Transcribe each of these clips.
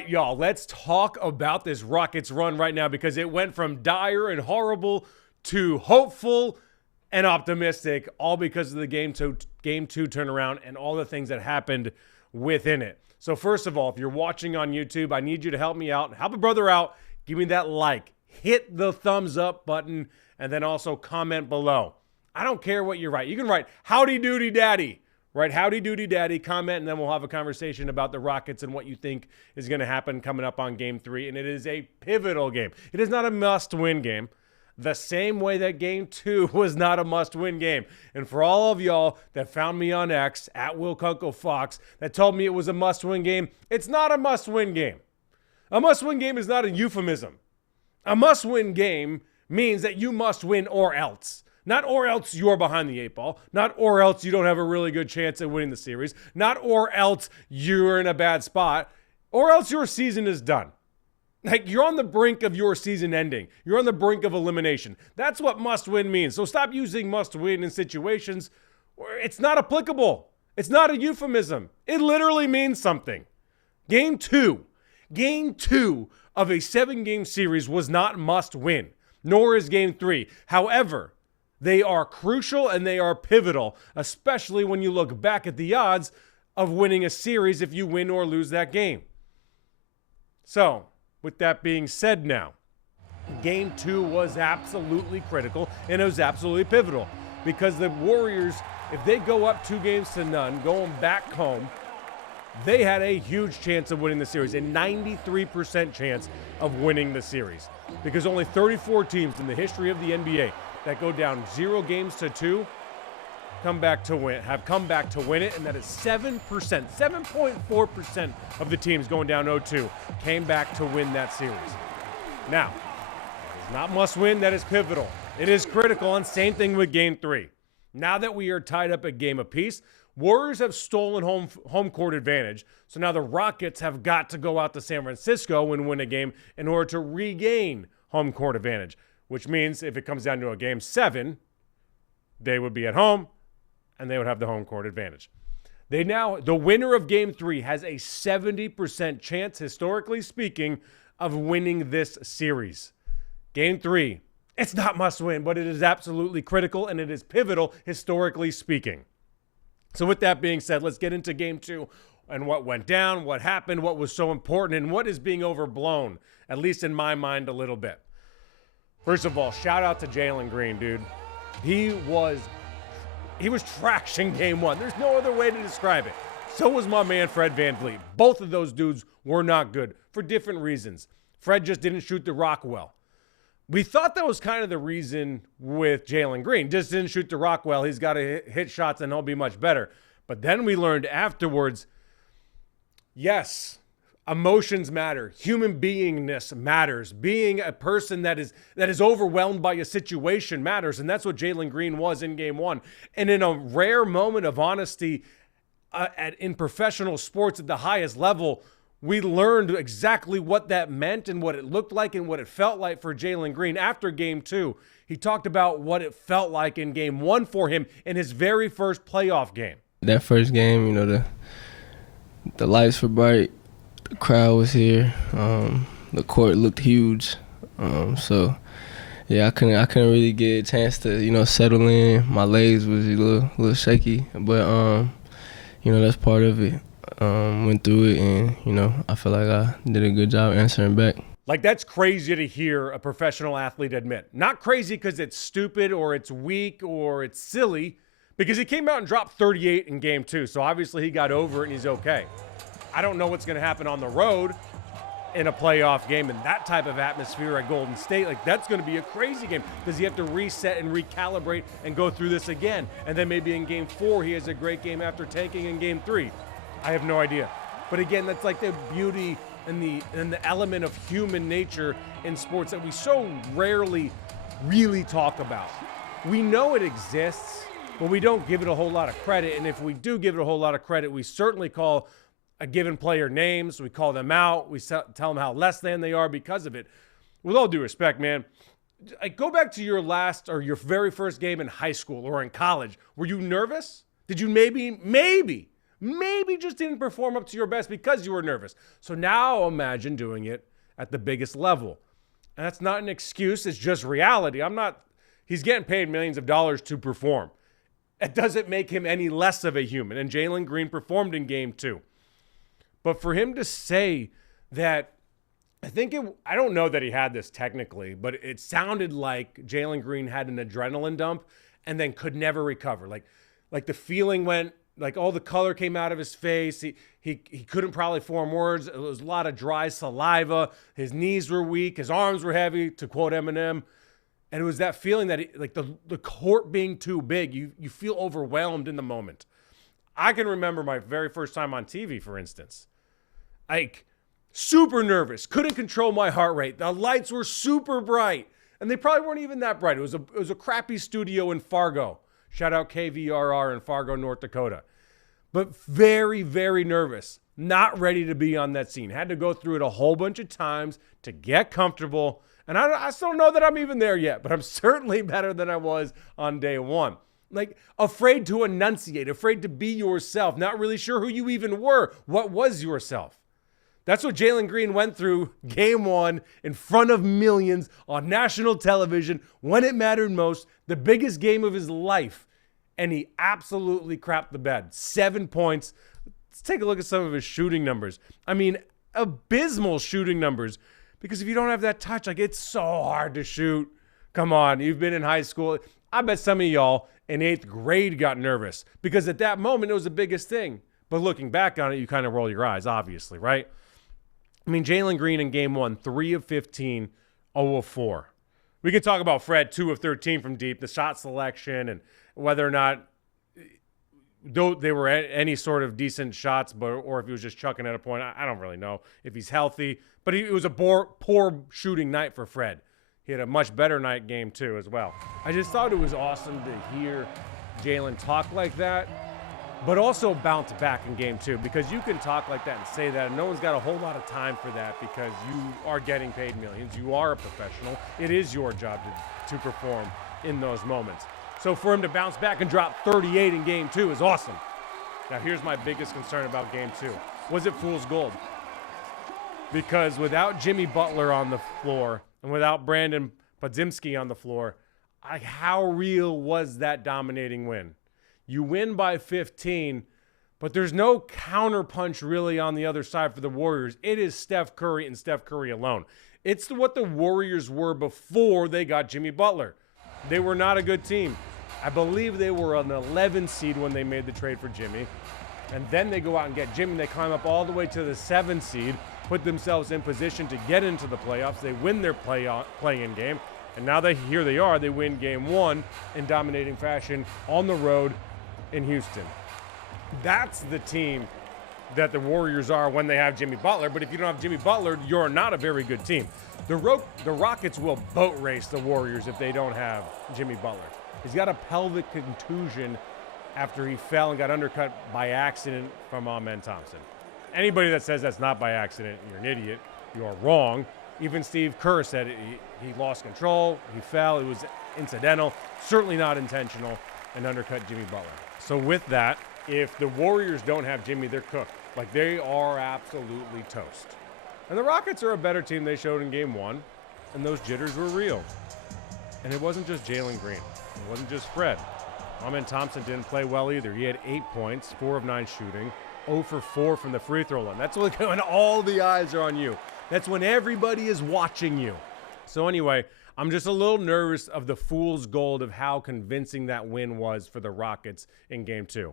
right, y'all, let's talk about this Rockets run right now because it went from dire and horrible to hopeful and optimistic, all because of the game two turnaround and all the things that happened within it. So first of all, if you're watching on YouTube, I need you to help me out. Help a brother out. Give me that like. Hit the thumbs up button and then also comment below. I don't care what you write. You can write, howdy doody daddy. Right, howdy doody daddy, comment, and then we'll have a conversation about the Rockets and what you think is going to happen coming up on Game 3. And it is a pivotal game. It is not a must-win game, the same way that Game 2 was not a must-win game. And for all of y'all that found me on X, at Will Kunkel Fox, that told me it was a must-win game, it's not a must-win game. A must-win game is not a euphemism. A must-win game means that you must win or else. Not or else you're behind the 8 ball. Not or else you don't have a really good chance at winning the series. Not or else you're in a bad spot. Or else your season is done. Like, you're on the brink of your season ending. You're on the brink of elimination. That's what must win means. So stop using must win in situations where it's not applicable. It's not a euphemism. It literally means something. Game 2 of a 7-game series was not must win, nor is Game 3. However, they are crucial and they are pivotal, especially when you look back at the odds of winning a series if you win or lose that game. So, with that being said now, Game 2 was absolutely critical and it was absolutely pivotal because the Warriors, if they go up 2-0, going back home, they had a huge chance of winning the series, a 93% chance of winning the series because only 34 teams in the history of the NBA that go down 0-2 have come back to win it, and that is 7.4% of the teams going down 0-2 came back to win that series. Now, it's not must win, that is pivotal. It is critical, and same thing with Game 3. Now that we are tied up a game apiece, Warriors have stolen home court advantage, so now the Rockets have got to go out to San Francisco and win a game in order to regain home court advantage. Which means if it comes down to a Game 7, they would be at home and they would have the home court advantage. The winner of Game 3 has a 70% chance, historically speaking, of winning this series. Game 3, it's not must win, but it is absolutely critical and it is pivotal, historically speaking. So with that being said, let's get into Game 2 and what went down, what happened, what was so important, and what is being overblown, at least in my mind, a little bit. First of all, shout out to Jaylen Green, dude. He was trashing Game 1. There's no other way to describe it. So was my man Fred VanVleet. Both of those dudes were not good for different reasons. Fred just didn't shoot the rock well. We thought that was kind of the reason with Jaylen Green. Just didn't shoot the rock well. He's got to hit shots and he'll be much better. But then we learned afterwards, yes, emotions matter. Human beingness matters. Being a person that is overwhelmed by a situation matters. And that's what Jaylen Green was in Game 1. And in a rare moment of honesty in professional sports at the highest level, we learned exactly what that meant and what it looked like and what it felt like for Jaylen Green. After Game 2, he talked about what it felt like in Game 1 for him in his very first playoff game. That first game, the lights were bright. The crowd was here. The court looked huge. So, yeah, I couldn't really get a chance to, settle in. My legs was a little shaky, but that's part of it. Went through it, and I feel like I did a good job answering back. Like, that's crazy to hear a professional athlete admit. Not crazy because it's stupid or it's weak or it's silly, because he came out and dropped 38 in Game 2. So obviously he got over it and he's okay. I don't know what's going to happen on the road in a playoff game in that type of atmosphere at Golden State. Like, that's going to be a crazy game. Does he have to reset and recalibrate and go through this again? And then maybe in Game 4 he has a great game after tanking in Game 3. I have no idea. But again, that's like the beauty and the element of human nature in sports that we so rarely really talk about. We know it exists, but we don't give it a whole lot of credit. And if we do give it a whole lot of credit, we certainly call a given player names, we call them out, we tell them how less than they are because of it. With all due respect, man, go back to your last or your very first game in high school or in college. Were you nervous? Did you maybe maybe just didn't perform up to your best because you were nervous. So now imagine doing it at the biggest level. And that's not an excuse. It's just reality. He's getting paid millions of dollars to perform. It doesn't make him any less of a human. And Jaylen Green performed in game 2. But for him to say that, I don't know that he had this technically, but it sounded like Jaylen Green had an adrenaline dump and then could never recover. Like the feeling went, like all the color came out of his face. He couldn't probably form words. It was a lot of dry saliva. His knees were weak. His arms were heavy, to quote Eminem. And it was that feeling that the court being too big, you feel overwhelmed in the moment. I can remember my very first time on TV, for instance. Like, super nervous, couldn't control my heart rate. The lights were super bright, and they probably weren't even that bright. It was a crappy studio in Fargo. Shout out KVRR in Fargo, North Dakota. But very, very nervous, not ready to be on that scene. Had to go through it a whole bunch of times to get comfortable. And I still don't know that I'm even there yet, but I'm certainly better than I was on day 1. Like, afraid to enunciate, afraid to be yourself, not really sure who you even were. What was yourself? That's what Jaylen Green went through game 1 in front of millions on national television when it mattered most, the biggest game of his life. And he absolutely crapped the bed. 7 points. Let's take a look at some of his shooting numbers. I mean, abysmal shooting numbers. Because if you don't have that touch, like, it's so hard to shoot. Come on, you've been in high school. I bet some of y'all in 8th grade got nervous. Because at that moment, it was the biggest thing. But looking back on it, you kind of roll your eyes, obviously, right? I mean, Jaylen Green in game 1, 3 of 15, 0 of 4. We could talk about Fred, 2 of 13 from deep, the shot selection, and whether or not though they were any sort of decent shots, or if he was just chucking at a point. I don't really know if he's healthy. But it was a poor shooting night for Fred. He had a much better night game 2 as well. I just thought it was awesome to hear Jaylen talk like that, but also bounce back in game 2, because you can talk like that and say that, and no one's got a whole lot of time for that because you are getting paid millions. You are a professional. It is your job to perform in those moments. So for him to bounce back and drop 38 in game 2 is awesome. Now here's my biggest concern about game 2. Was it fool's gold? Because without Jimmy Butler on the floor and without Brandon Podziemski on the floor, how real was that dominating win? You win by 15, but there's no counterpunch really on the other side for the Warriors. It is Steph Curry and Steph Curry alone. It's what the Warriors were before they got Jimmy Butler. They were not a good team. I believe they were an 11 seed when they made the trade for Jimmy. And then they go out and get Jimmy. They climb up all the way to the 7 seed, put themselves in position to get into the playoffs. They win their play-in game. And now here they are. They win game 1 in dominating fashion on the road in Houston. That's the team that the Warriors are when they have Jimmy Butler. But if you don't have Jimmy Butler, you're not a very good team. The Rockets will boat race the Warriors if they don't have Jimmy Butler. He's got a pelvic contusion after he fell and got undercut by accident from Amen Thompson. Anybody that says that's not by accident, you're an idiot. You're wrong. Even Steve Kerr said he lost control, he fell, it was incidental, certainly not intentional, and undercut Jimmy Butler. So with that, if the Warriors don't have Jimmy, they're cooked. Like, they are absolutely toast. And the Rockets are a better team they showed in game 1, and those jitters were real. And it wasn't just Jaylen Green. It wasn't just Fred. Amen Thompson didn't play well either. He had 8 points, 4 of 9 shooting, 0 for 4 from the free throw line. That's when all the eyes are on you. That's when everybody is watching you. So anyway, I'm just a little nervous of the fool's gold of how convincing that win was for the Rockets in game 2.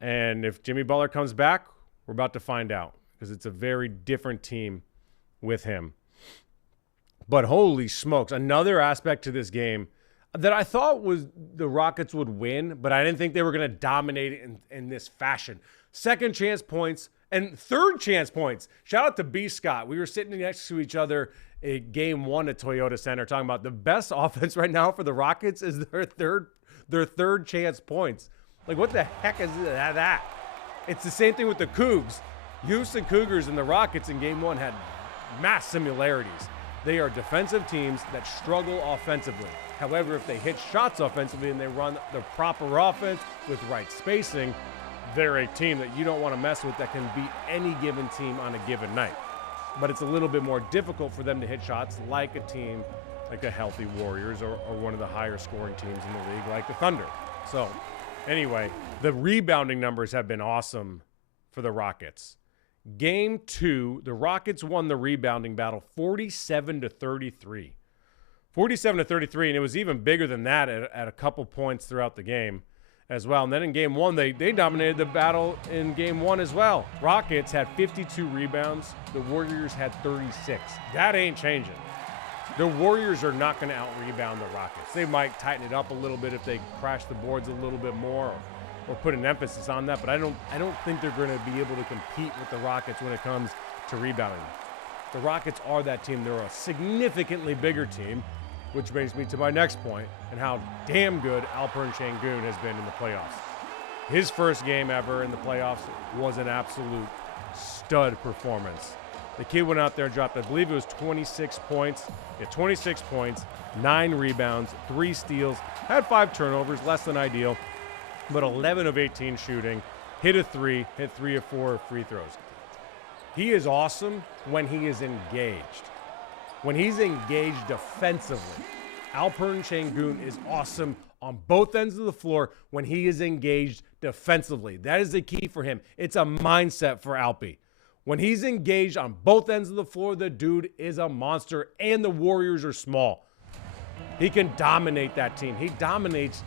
And if Jimmy Butler comes back, we're about to find out, because it's a very different team with him. But holy smokes, another aspect to this game that I thought was the Rockets would win, but I didn't think they were going to dominate in this fashion. Second chance points and third chance points. Shout out to B. Scott. We were sitting next to each other in game 1 at Toyota Center talking about the best offense right now for the Rockets is their third chance points. Like, what the heck is that? It's the same thing with the Cougs. Houston Cougars and the Rockets in game 1 had mass similarities. They are defensive teams that struggle offensively. However, if they hit shots offensively and they run the proper offense with right spacing, they're a team that you don't want to mess with that can beat any given team on a given night. But it's a little bit more difficult for them to hit shots like a team like the healthy Warriors or one of the higher scoring teams in the league like the Thunder. So anyway, the rebounding numbers have been awesome for the Rockets. Game 2, the Rockets won the rebounding battle 47-33. 47-33, and it was even bigger than that at a couple points throughout the game as well. And then in Game 1, they dominated the battle in Game 1 as well. Rockets had 52 rebounds. The Warriors had 36. That ain't changing. The Warriors are not going to out-rebound the Rockets. They might tighten it up a little bit if they crash the boards a little bit more or put an emphasis on that, but I don't think they're going to be able to compete with the Rockets when it comes to rebounding. The Rockets are that team. They're a significantly bigger team, which brings me to my next point and how damn good Alperen Sengun has been in the playoffs. His first game ever in the playoffs was an absolute stud performance. The kid went out there and dropped, I believe it was 26 points. He had 26 points, 9 rebounds, 3 steals, had 5 turnovers, less than ideal, but 11 of 18 shooting, hit a 3, hit 3 of 4 free throws. He is awesome when he is engaged. When he's engaged defensively, Alperen Sengun is awesome on both ends of the floor when he is engaged defensively. That is the key for him. It's a mindset for Alpy. When he's engaged on both ends of the floor, the dude is a monster, and the Warriors are small. He can dominate that team. He dominates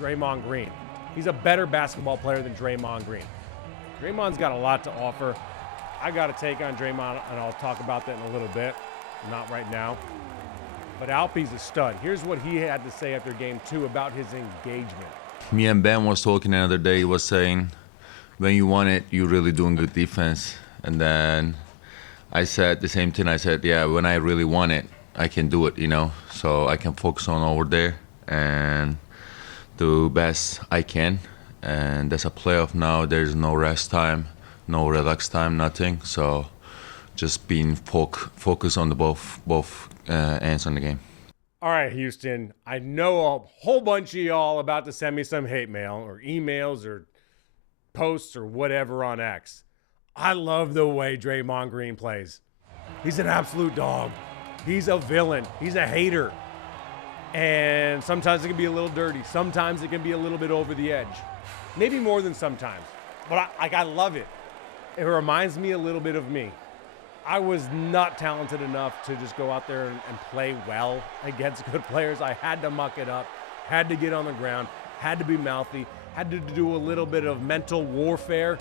Draymond Green. He's a better basketball player than Draymond Green. Draymond's got a lot to offer. I got to take on Draymond, and I'll talk about that in a little bit. Not right now. But Alpy's a stud. Here's what he had to say after Game 2 about his engagement. Me and Ben was talking the other day. He was saying, when you want it, you're really doing good defense. And then I said the same thing. I said, yeah, when I really want it, I can do it, So I can focus on over there and do best I can. And there's a playoff now. There's no rest time, no relax time, nothing. So just being focused on the both ends on the game. All right, Houston, I know a whole bunch of y'all about to send me some hate mail or emails or posts or whatever on X. I love the way Draymond Green plays. He's an absolute dog. He's a villain. He's a hater. And sometimes it can be a little dirty. Sometimes it can be a little bit over the edge. Maybe more than sometimes. But I love it. It reminds me a little bit of me. I was not talented enough to just go out there and play well against good players. I had to muck it up, had to get on the ground, had to be mouthy, had to do a little bit of mental warfare.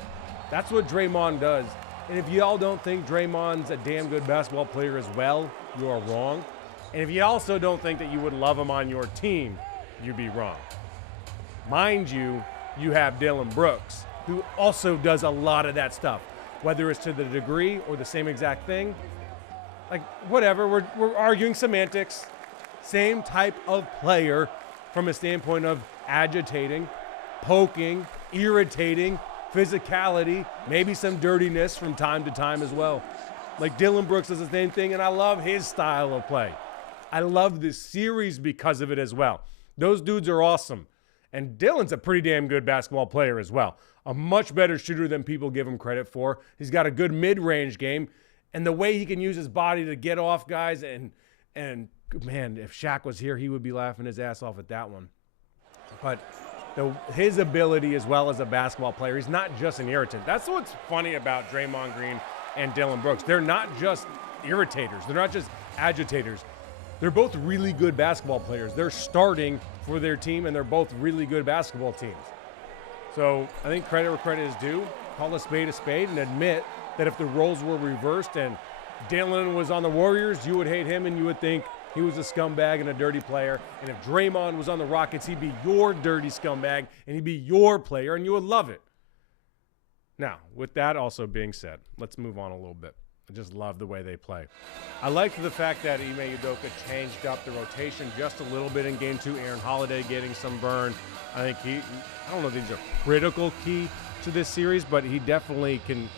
That's what Draymond does. And if y'all don't think Draymond's a damn good basketball player as well, you are wrong. And if you also don't think that you would love him on your team, you'd be wrong. Mind you, you have Dillon Brooks, who also does a lot of that stuff. Whether it's to the degree or the same exact thing, like whatever, we're arguing semantics. Same type of player from a standpoint of agitating, poking, irritating, physicality, maybe some dirtiness from time to time as well. Like Dillon Brooks does the same thing, and I love his style of play. I love this series because of it as well. Those dudes are awesome. And Dillon's a pretty damn good basketball player as well. A much better shooter than people give him credit for. He's got a good mid-range game. And the way he can use his body to get off guys, and man, if Shaq was here, he would be laughing his ass off at that one. But his ability as well as a basketball player, he's not just an irritant. That's what's funny about Draymond Green and Dillon Brooks. They're not just irritators. They're not just agitators. They're both really good basketball players. They're starting for their team, and they're both really good basketball teams. So I think credit where credit is due. Call a spade, and admit that if the roles were reversed and Dillon was on the Warriors, you would hate him and you would think he was a scumbag and a dirty player. And if Draymond was on the Rockets, he'd be your dirty scumbag and he'd be your player, and you would love it. Now, with that also being said, let's move on a little bit. I just love the way they play. I like the fact that Ime Udoka changed up the rotation just a little bit in Game 2. Aaron Holiday getting some burn. I think I don't know if he's a critical key to this series, but he definitely can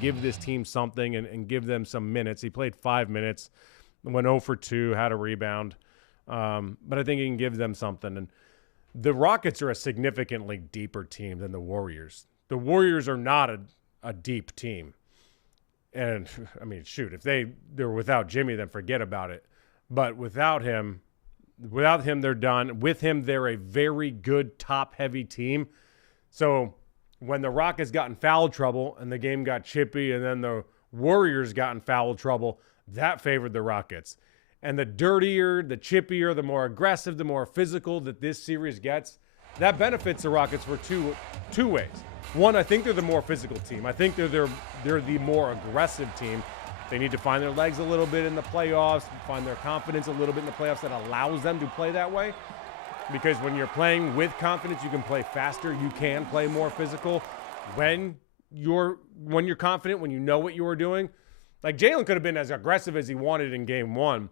give this team something and give them some minutes. He played 5 minutes, went 0 for 2, had a rebound. But I think he can give them something. And the Rockets are a significantly deeper team than the Warriors. The Warriors are not a deep team. And, I mean, shoot, if they're without Jimmy, then forget about it. But without him, they're done. With him, they're a very good top-heavy team. So when the Rockets got in foul trouble and the game got chippy and then the Warriors got in foul trouble, that favored the Rockets. And the dirtier, the chippier, the more aggressive, the more physical that this series gets, that benefits the Rockets for two ways. One, I think they're the more physical team. I think they're the more aggressive team. They need to find their legs a little bit in the playoffs, find their confidence a little bit in the playoffs that allows them to play that way. Because when you're playing with confidence, you can play faster. You can play more physical. When you're confident, when you know what you were doing. Like Jaylen could have been as aggressive as he wanted in game one,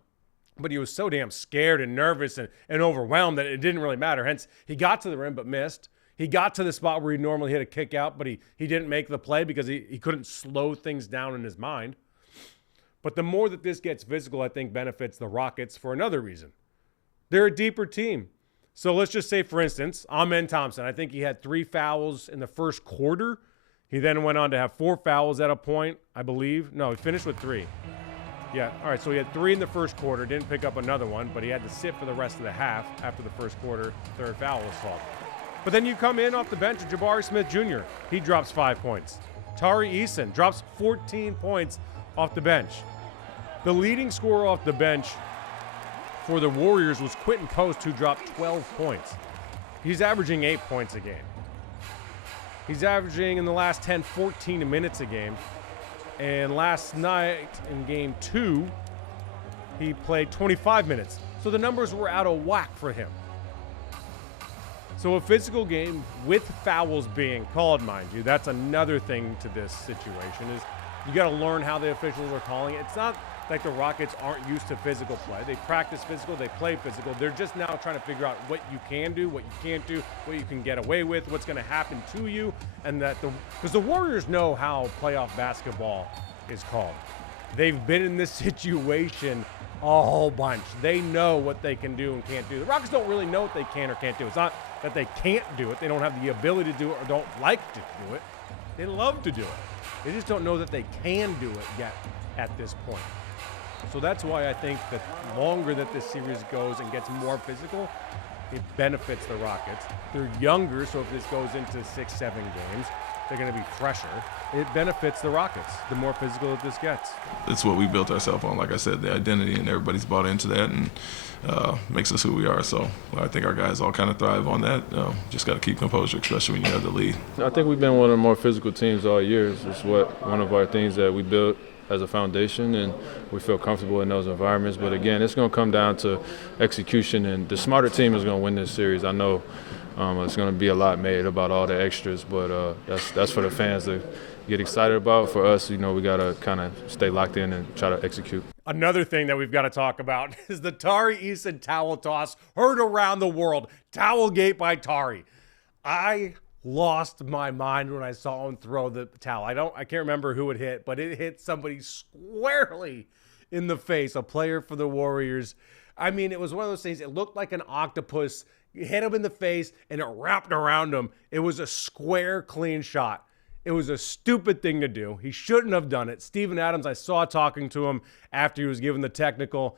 but he was so damn scared and nervous and overwhelmed that it didn't really matter. Hence, he got to the rim but missed. He got to the spot where he normally hit a kick out, but he didn't make the play because he couldn't slow things down in his mind. But the more that this gets physical, I think benefits the Rockets for another reason. They're a deeper team. So let's just say, for instance, Amen Thompson. I think he had 3 fouls in the first quarter. He then went on to have 4 fouls at a point, I believe. No, he finished with 3. Yeah, all right, so he had 3 in the first quarter, didn't pick up another one, but he had to sit for the rest of the half after the first quarter, 3rd foul was called. But then you come in off the bench, Jabari Smith Jr., he drops 5 points. Tari Eason drops 14 points off the bench. The leading scorer off the bench for the Warriors was Quentin Post, who dropped 12 points. He's averaging 8 points a game. He's averaging in the last 10, 14 minutes a game. And last night in game 2, he played 25 minutes. So the numbers were out of whack for him. So a physical game with fouls being called, mind you, that's another thing to this situation is you got to learn how the officials are calling it. It's not like the Rockets aren't used to physical play. They practice physical, they play physical. They're just now trying to figure out what you can do, what you can't do, what you can get away with, what's going to happen to you, and that because the Warriors know how playoff basketball is called. They've been in this situation a whole bunch. They know what they can do and can't do. The Rockets don't really know what they can or can't do. It's not that they can't do it. They don't have the ability to do it or don't like to do it. They love to do it. They just don't know that they can do it yet at this point. So that's why I think that longer that this series goes and gets more physical, it benefits the Rockets. They're younger, so if this goes into 6, 7 games, they're going to be fresher. It benefits the Rockets, the more physical that this gets. It's what we built ourselves on, like I said, the identity, and everybody's bought into that and makes us who we are. So I think our guys all kind of thrive on that. Just got to keep composure, especially when you have the lead. I think we've been one of the more physical teams all year. It's one of our things that we built as a foundation, and we feel comfortable in those environments. But again, it's going to come down to execution, and the smarter team is going to win this series. I know it's going to be a lot made about all the extras, but that's for the fans to get excited about. For us, we got to kind of stay locked in and try to execute. Another thing that we've got to talk about is the Tari Eason towel toss heard around the world. Towelgate by Tari. I lost my mind when I saw him throw the towel. I can't remember who it hit, but it hit somebody squarely in the face, a player for the Warriors. I mean, it was one of those things, it looked like an octopus. It hit him in the face, and it wrapped around him. It was a square, clean shot. It was a stupid thing to do. He shouldn't have done it. Steven Adams, I saw talking to him after he was given the technical,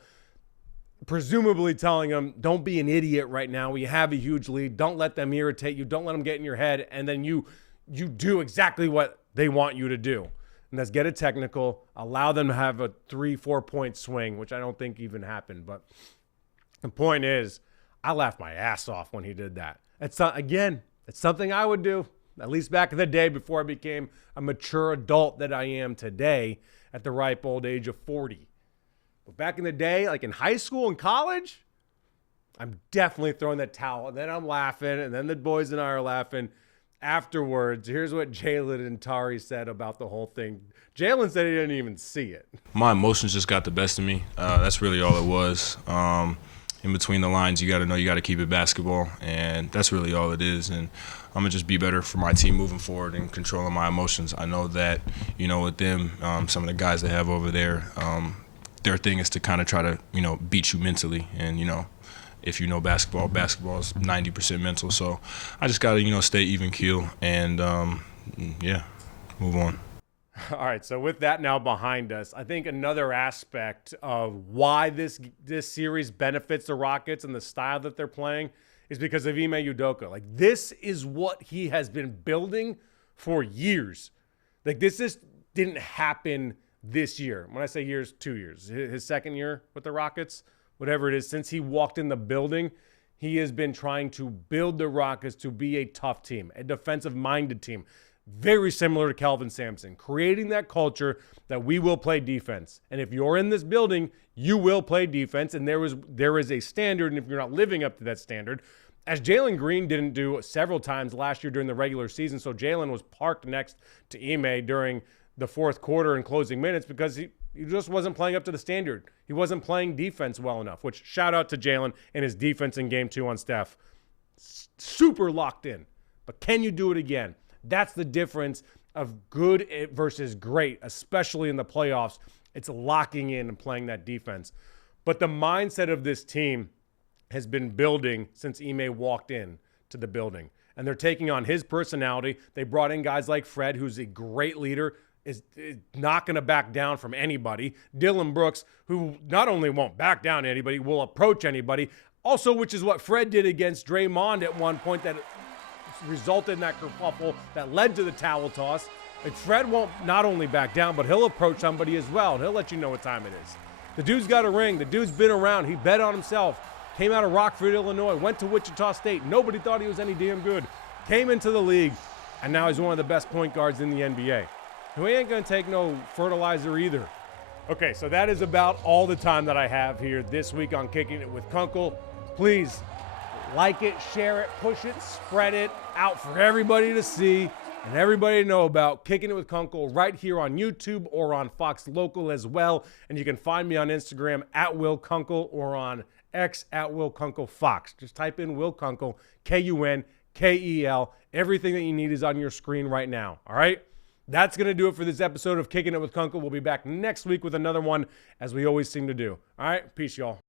presumably telling him, don't be an idiot right now. We have a huge lead. Don't let them irritate you. Don't let them get in your head. And then you do exactly what they want you to do. And that's get a technical, allow them to have a 3-4 point swing, which I don't think even happened. But the point is, I laughed my ass off when he did that. It's something I would do, at least back in the day before I became a mature adult that I am today at the ripe old age of 40. But back in the day, like in high school and college, I'm definitely throwing that towel. And then I'm laughing, and then the boys and I are laughing. Afterwards, here's what Jaylen and Tari said about the whole thing. Jaylen said he didn't even see it. My emotions just got the best of me. That's really all it was. In between the lines, you got to know you got to keep it basketball, and that's really all it is. And I'm going to just be better for my team moving forward and controlling my emotions. I know that, with them, some of the guys they have over there, their thing is to kind of try to, beat you mentally. And, if you know basketball is 90% mental. So I just got to, stay even keel and, yeah, move on. All right, so with that now behind us, I think another aspect of why this series benefits the Rockets and the style that they're playing is because of Ime Udoka. Like, this is what he has been building for years. Like, this just didn't happen this year. When I say years, 2 years. His second year with the Rockets, whatever it is, since he walked in the building, he has been trying to build the Rockets to be a tough team, a defensive-minded team. Very similar to Kelvin Sampson, creating that culture that we will play defense. And if you're in this building, you will play defense, and there is a standard, and if you're not living up to that standard, as Jaylen Green didn't do several times last year during the regular season, so Jaylen was parked next to Ime during the fourth quarter and closing minutes because he just wasn't playing up to the standard. He wasn't playing defense well enough, which shout out to Jaylen and his defense in game 2 on Steph. Super locked in. But can you do it again? That's the difference of good versus great, especially in the playoffs. It's locking in and playing that defense. But the mindset of this team has been building since Ime walked in to the building. And they're taking on his personality. They brought in guys like Fred, who's a great leader, is not going to back down from anybody. Dylan Brooks, who not only won't back down to anybody, will approach anybody. Also, which is what Fred did against Draymond at one point that resulted in that kerfuffle that led to the towel toss. Like, Fred won't not only back down, but he'll approach somebody as well. He'll let you know what time it is. The dude's got a ring. The dude's been around. He bet on himself. Came out of Rockford, Illinois. Went to Wichita State. Nobody thought he was any damn good. Came into the league, and now he's one of the best point guards in the NBA. Who ain't going to take no fertilizer either. Okay, so that is about all the time that I have here this week on Kicking It with Kunkel. Please like it, share it, push it, spread it out for everybody to see and everybody to know about. Kicking It with Kunkel right here on YouTube or on Fox Local as well. And you can find me on Instagram at Will Kunkel or on X at Will Kunkel Fox. Just type in Will Kunkel, Kunkel. Everything that you need is on your screen right now. All right? That's going to do it for this episode of Kicking It with Kunkel. We'll be back next week with another one, as we always seem to do. All right? Peace, y'all.